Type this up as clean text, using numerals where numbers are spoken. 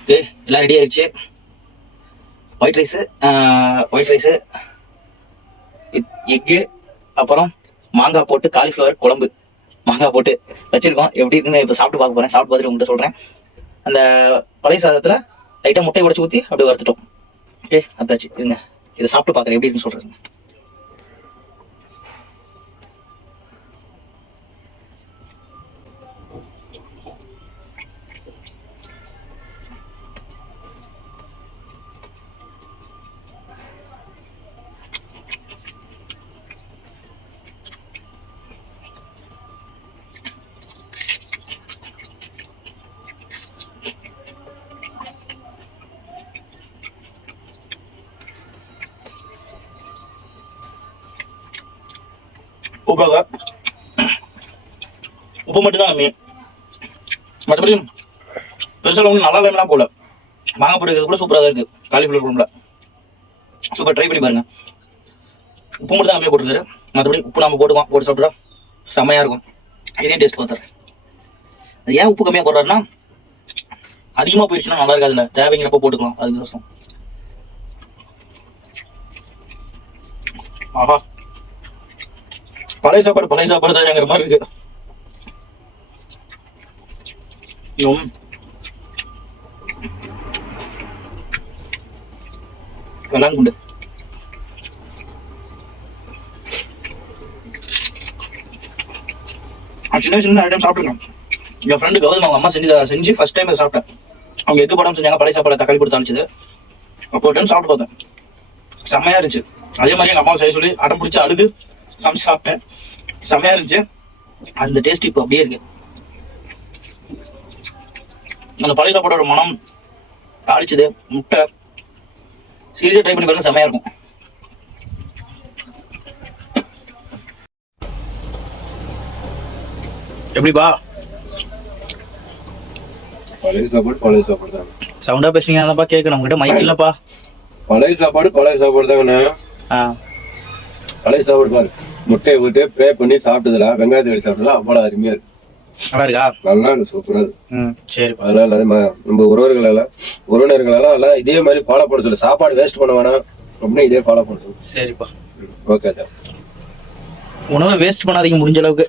Okay, எல்லாம் ready ஆயிடுச்சு. White rice, egg, அப்புறம் மாங்காய் போட்டு காலிஃப்ளவர் குழம்பு மாங்காய் போட்டு வச்சிருக்கோம். எப்படி இருக்குன்னு இப்போ சாப்பிட்டு பார்க்க போகிறேன். சாப்பிட்டு பார்த்துட்டு உங்கள்கிட்ட சொல்கிறேன். அந்த பழைய சாதத்தில் லைட்டாக முட்டையை உடச்சி ஊற்றி அப்படியே வறுத்துட்டோம். ஓகே, அதாச்சு. இருங்க, இதை சாப்பிட்டு பார்க்குறேன் எப்படி இருக்குன்னு சொல்கிறேன். உப்பு மட்டும் தான் கம்மி, மற்றபடி பெருசாக ஒன்றும் நல்லா இல்லைன்னா போல. மாங்காய் போட்டு கூட சூப்பராக தான் இருக்குது. காலிஃப்ளவர் குழம்புல சூப்பர், ட்ரை பண்ணி பாருங்க. உப்பு மட்டும் தான் கம்மியாக போட்டுருக்காரு, மற்றபடி உப்பு நம்ம போட்டு சாப்பிட்டா செம்மையாக இருக்கும். இதையும் டேஸ்ட் பார்த்துறேன். அது ஏன் உப்பு கம்மியாக போடுறாருன்னா, அதிகமாக போயிடுச்சுன்னா நல்லா இருக்காதுல்ல, தேவைங்கிறப்ப போட்டுக்கலாம். அது கஷ்டம். ஆஹா, பழைய சாப்பாடு தான்ங்கிற மாதிரி இருக்கு. வெள்ளாங்குண்டு சின்ன ஐட்டம் சாப்பிட்டுருக்கேன். என் ஃப்ரெண்டு கௌதம் அவங்க அம்மா செஞ்சு ஃபர்ஸ்ட் டைம் சாப்பிட்டேன். அவங்க எக்கு படம் செஞ்சாங்க, பழைய சாப்பாடு தக்காளி போட்டு அனுப்பிச்சது. அப்போ ஒரு டைம் சாப்பிட்டு பார்த்தேன், செம்மையா இருந்துச்சு. அதே மாதிரி எங்கள் அம்மா செய்ய சொல்லி அடம் பிடிச்சி அழுது சமைச்சு சாப்பிட்டேன், செம்மையா இருந்துச்சு. அந்த டேஸ்ட் இப்போ அப்படியே இருக்கு. அந்த பழைய சாப்பாடோட மனம், தாளிச்சது, முட்டை, சீரியஸா ட்ரை பண்ணி பாருங்க, செம்மையா இருக்கும். எப்படிப்பா? பழைய சாப்பாடு தான். சவுண்டா பேசுங்க, அதான்ப்பா கேட்கணும். உங்ககிட்ட மைக் இல்லப்பா. பழைய சாப்பாடு தாங்கண்ணா. பழைய சாப்பாடு பாரு, முட்டையை விட்டு ப்ரே பண்ணி சாப்பிட்டதுல வெங்காயத்தை வச்சு சாப்பிட்டதுல அவ்வளோ அருமையா இருக்கு. நல்லா இருக்கா? நல்லா இருக்கு, சூப்பரா இருக்கு. சரி, அதனால நம்ம உறவினர்களெல்லாம் எல்லாம் இதே மாதிரி ஃபாலோ பண்ண சொல்லு. சாப்பாடு வேஸ்ட் பண்ண வேணாம் அப்படின்னு இதே ஃபாலோ பண்ண சொல்லு. சரிப்பா, ஓகே. உணவை வேஸ்ட் பண்ணாதீங்க முடிஞ்ச அளவுக்கு.